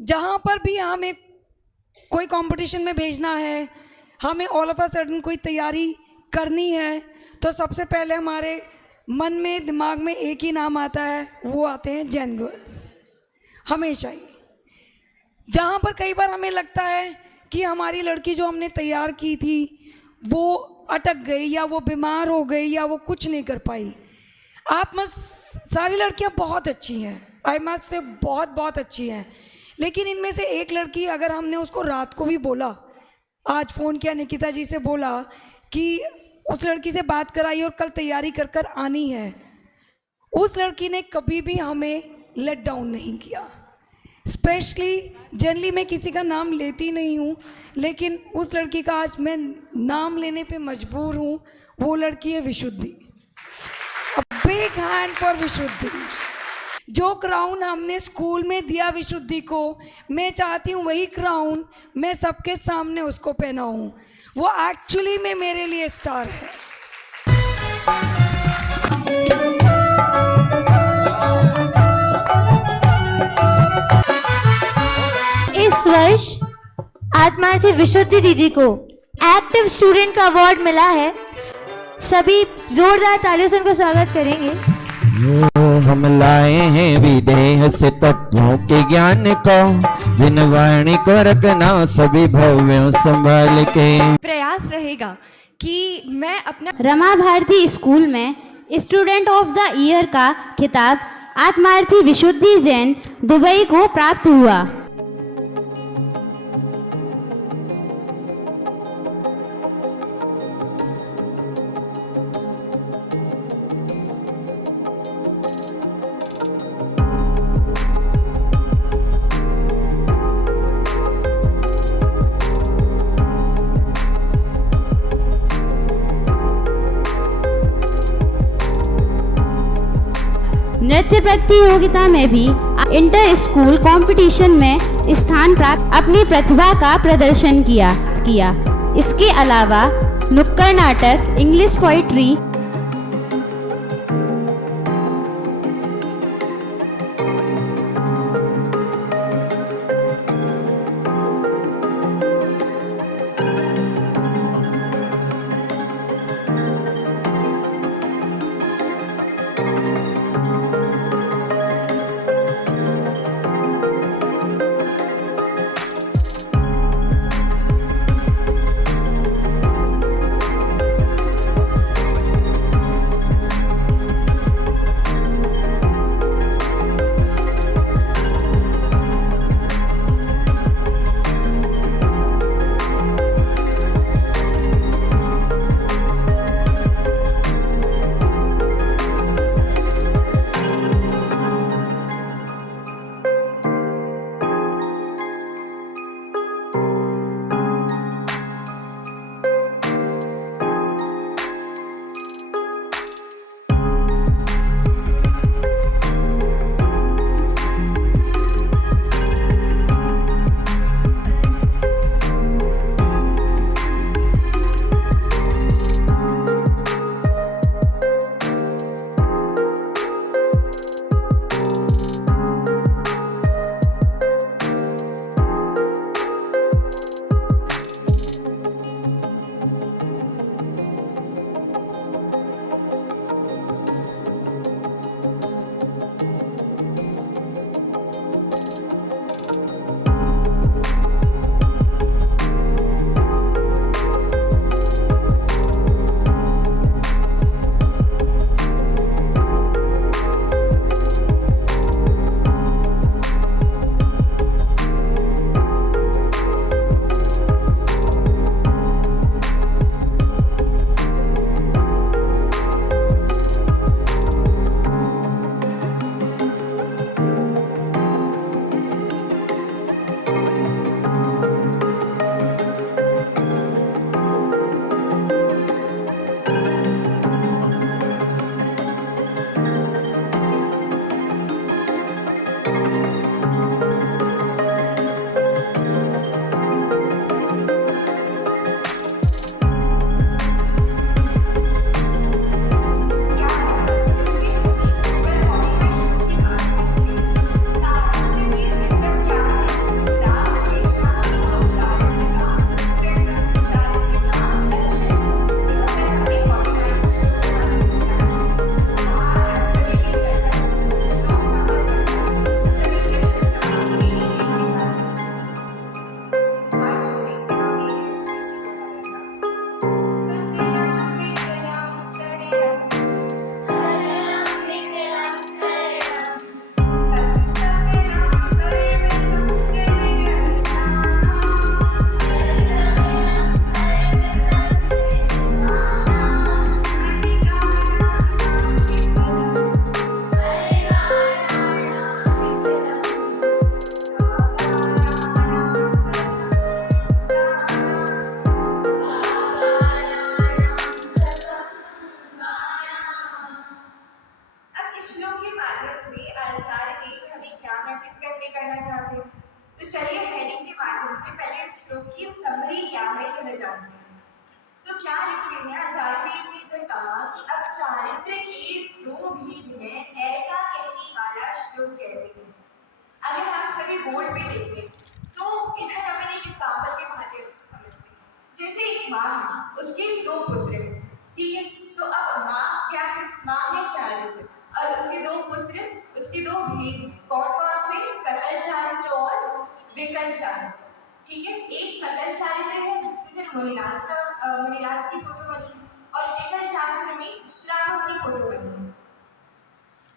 जहाँ पर भी हमें कोई कंपटीशन में भेजना है, हमें ऑल ऑफ अ सडन कोई तैयारी करनी है, तो सबसे पहले हमारे मन में दिमाग में एक ही नाम आता है, वो आते हैं जैन गर्ल्स। हमेशा ही जहाँ पर कई बार हमें लगता है कि हमारी लड़की जो हमने तैयार की थी वो अटक गई या वो बीमार हो गई या वो कुछ नहीं कर पाई। आप मत, सारी लड़कियाँ बहुत अच्छी हैं, आई मस्ट से बहुत बहुत अच्छी हैं, लेकिन इनमें से एक लड़की अगर हमने उसको रात को भी बोला, आज फ़ोन किया निकिता जी से बोला कि उस लड़की से बात कराई और कल तैयारी कर कर आनी है, उस लड़की ने कभी भी हमें लेट डाउन नहीं किया। स्पेशली जनरली मैं किसी का नाम लेती नहीं हूँ, लेकिन उस लड़की का आज मैं नाम लेने पे मजबूर हूँ। वो लड़की है Vishuddhi. A big hand for Vishuddhi. जो क्राउन हमने स्कूल में दिया विशुद्धि को, मैं चाहती हूँ वही क्राउन मैं सबके सामने उसको पहनाऊँ। वो एक्चुअली में मेरे लिए स्टार है। इस वर्ष आत्मार्थी विशुद्धि दीदी को एक्टिव स्टूडेंट का अवार्ड मिला है। सभी जोरदार तालियों से उनको स्वागत करेंगे। हम लाए हैं विदेह से तत्वों के ज्ञान को, जिन वाणी को रखना सभी भव्यों संभाल के। प्रयास रहेगा कि मैं अपना रमा भारती स्कूल में स्टूडेंट ऑफ द ईयर का खिताब आत्मार्थी विशुद्धि जैन दुबई को प्राप्त हुआ। नृत्य प्रतियोगिता में भी इंटर स्कूल कंपटीशन में स्थान प्राप्त अपनी प्रतिभा का प्रदर्शन किया। इसके अलावा नुक्कड़ नाटक, इंग्लिश पोइट्री, नहीं करना चाहते, तो चलिए हेडिंग के माध्यम से पहले इस श्लोक की समरी क्या है यह जानते हैं। तो क्या लिखते हैं आचार्य देव ने इधर कहा कि अब चारित्र के दो भेद हैं ऐसा कहने वाला श्लोक कहते हैं। अगर हम सभी बोर्ड पे देखें तो इधर हमें एक एग्जाम्पल के माध्यम से समझते हैं। जैसे एक माँ है, उसके दो पुत्र हैं, ठीक है। तो अब माँ क्या है, माँ है चारित्र और उसके दो पुत्र, उसके दो भेद हैं। कौन कौन से, सकल चारित्र और विकल चारित्र, ठीक है। एक सकल चारित्र है जिसमें मुनिराज की फोटो बनी है और विकल चारित्र में श्रावक की फोटो बनी है।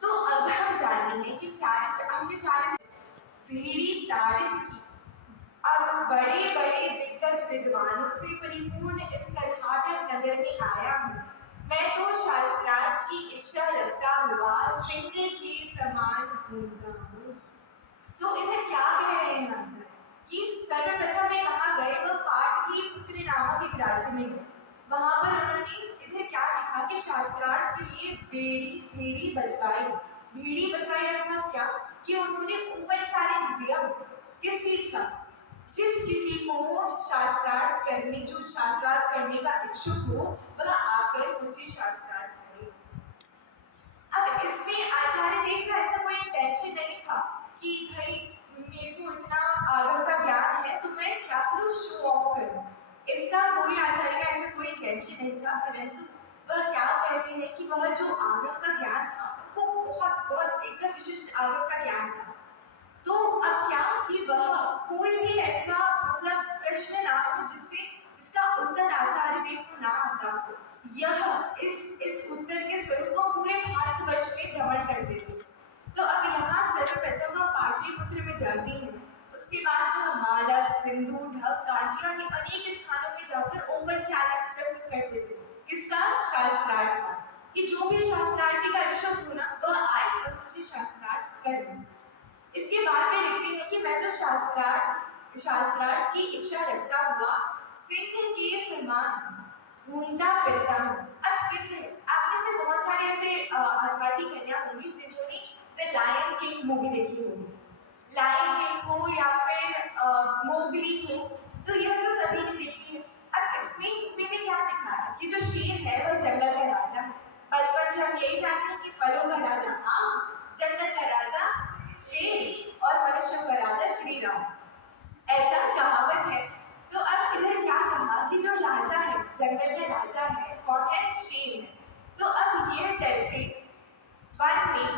तो अब हम जानते हैं कि चारित्र, हम जो चारित्र भेड़ी ताड़ित की, अब बड़े बड़े दिग्गज विद्वानों से परिपूर्ण इस कर्नाटक नगर में आया हूँ। मैं तो शास्त्रार्थ की इच्छा रखता हुआ सिंह के समान घूमता हूँ। तो इधर क्या कह रहे हैं आचार्य कि सर्वप्रथम में कहा गए वह पाटलिपुत्र नामक एक राज्य में गए। वहां पर उन्होंने इधर क्या लिखा कि शास्त्रार्थ के लिए भेड़ी बचवाई। भेड़ी बचवाई मतलब क्या कि उन्होंने ऊपर चैलेंज दिया। किस चीज का, जिस किसी को शास्त्रार्थ करने, जो शास्त्रार्थ करने का इच्छुक हो वह आकर मुझसे शास्त्रार्थ करे। अब इसमें आचार्य देव का ऐसा कोई इंटेंशन नहीं था कि भाई मेरे को इतना आगम का ज्ञान है तो मैं क्या करूँ, शो ऑफ करूँ। इसका कोई आचार्य का ऐसा कोई इंटेंशन नहीं था, परंतु वह क्या कहते हैं कि वह जो आगम का ज्ञान था वो बहुत बहुत एकदम विशिष्ट आगम का ज्ञान था। तो अब क्या कि वह कोई भी ऐसा मतलब प्रश्न ना हो जिसका उत्तर आचार्य देव को ना आता हो। यह इस उत्तर के स्वरूप वो पूरे भारतवर्ष में भ्रमण करते थे। तो अब यहाँ सर्वप्रथम वह पाटलिपुत्र में जाते हैं, उसके बाद वह मालव, सिंधु, ढब, कांचिया के अनेक स्थानों में जाकर ओपन चैलेंज प्रस्तुत करते थे। किसका, शास्त्रार्थ का, कि जो भी शास्त्रार्थी का इच्छुक हो ना वह आए और मुझे शास्त्रार्थ कर दे। इसके बाद में लिखते हैं कि मैं तो शास्त्रार्थ की इच्छा रखता हुआ सिंह के समान घूमता फिरता हूँ। अब सिंह, आप में से बहुत सारे ऐसे आदिवासी कन्या होंगी जिन्होंने द लायन किंग मूवी देखी होगी। लायन किंग हो या फिर मोगली हो, तो यह तो सभी ने देखी है। अब इसमें मूवी में क्या दिखा है कि जो शेर है वह जंगल का राजा है। बचपन से हम यही जानते हैं कि फलों का राजा आम, जंगल का राजा शेर और मनुष्यों का राजा श्री राम, ऐसा कहावत है। तो अब इधर क्या कहा कि जो राजा है, जंगल का राजा है, कौन है, शेर है। तो अब ये जैसे वन में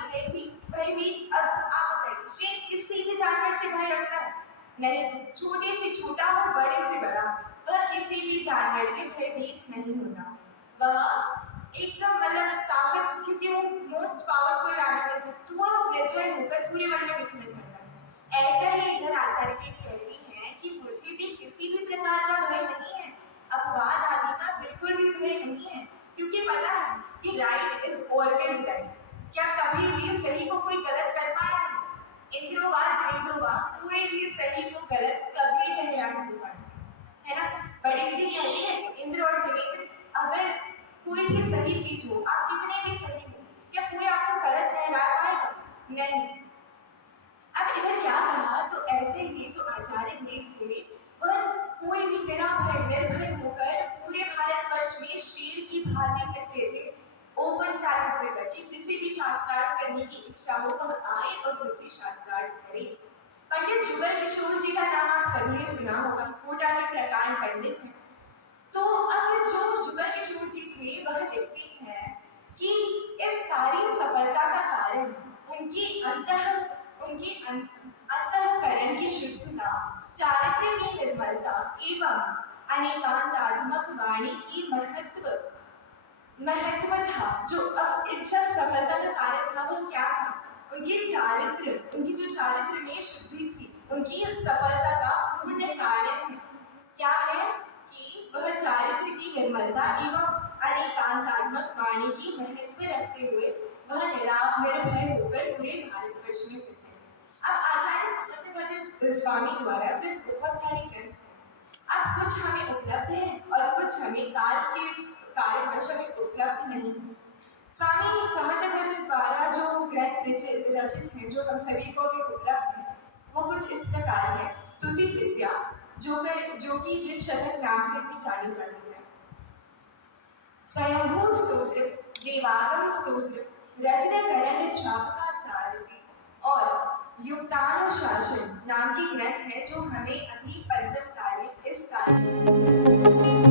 भयभीत, अब आप बताइए शेर किसी भी जानवर से भय रखता है नहीं, छोटे से छोटा और बड़े से बड़ा, वह किसी भी जानवर से भयभीत नहीं होता। वह एकदम मतलब ताकत, क्योंकि वो मोस्ट पावरफुल एनिमल है तो वह निर्भय होकर पूरे वन में विचरण करता है। ऐसा ही इधर आचार्य देव कहती हैं कि मुझे भी किसी भी प्रकार का भय नहीं है, अपवाद आदि का बिल्कुल भी भय नहीं है, क्योंकि पता है कि राइट इज ऑलवेज राइट। क्या कभी भी सही को कोई गलत कर पाया है? इंद्रोवा जनेन्द्रोवा, कोई भी सही को गलत कभी ठहरा नहीं पाया है ना। बड़ी दीदी कहती है कि इंद्र और जनेन्द्र, अगर कोई भी सही चीज हो, आप कितने भी सही हो, क्या कोई आपको गलत ठहरा पाएगा? नहीं। अब इधर क्या कहा, तो ऐसे ही जो आचार्य देव थे वह कोई भी बिना भय निर्भय होकर पूरे भारतवर्ष में शेर की भांति करते थे, ओपन चैलेंज से करके जिसे भी शास्त्रार्थ करने की इच्छा हो वह आए और मुझसे शास्त्रार्थ करे। पंडित जुगल किशोर जी का नाम आप सभी ने सुना होगा, कोटा के प्रकांड पंडित हैं। तो अब जो जुगल किशोर जी थे वह लिखते हैं कि इस सारी सफलता का कारण उनकी अंतःकरण की शुद्धता, चारित्र की निर्मलता एवं अनेकांतात्मक वाणी की महत्व था। जो अब इस सब सफलता का कारण था वह क्या था, उनकी जो चारित्र में शुद्धि थी, उनकी सफलता का पूर्ण कारण है। क्या है कि वह चारित्र की निर्मलता एवं अनेकांतात्मक वाणी की महत्व रखते हुए वह निर्भय होकर पूरे भारतवर्ष में फिरते हैं। अब आचार्य समर्थमंदिर स्वामी द्वारा बहुत सारे ग्रंथ हैं। अब कुछ हमें उपलब्ध हैं और कुछ हमें काल के कारणवश हमें उपलब्ध नहीं। स्वामी समर्थमंदिर द्वारा जो ग्रंथ रचित हैं, जो हम सभी को भी उपलब्ध हैं, जो कि जिन शतक नाम से भी जानी जाती है। स्वयंभू स्तोत्र, देवागम स्तोत्र, रत्नकरण श्रावकाचार्य जी और युक्तानुशासन नाम के ग्रंथ है जो हमें अभी पंचम कार्य इस कार्य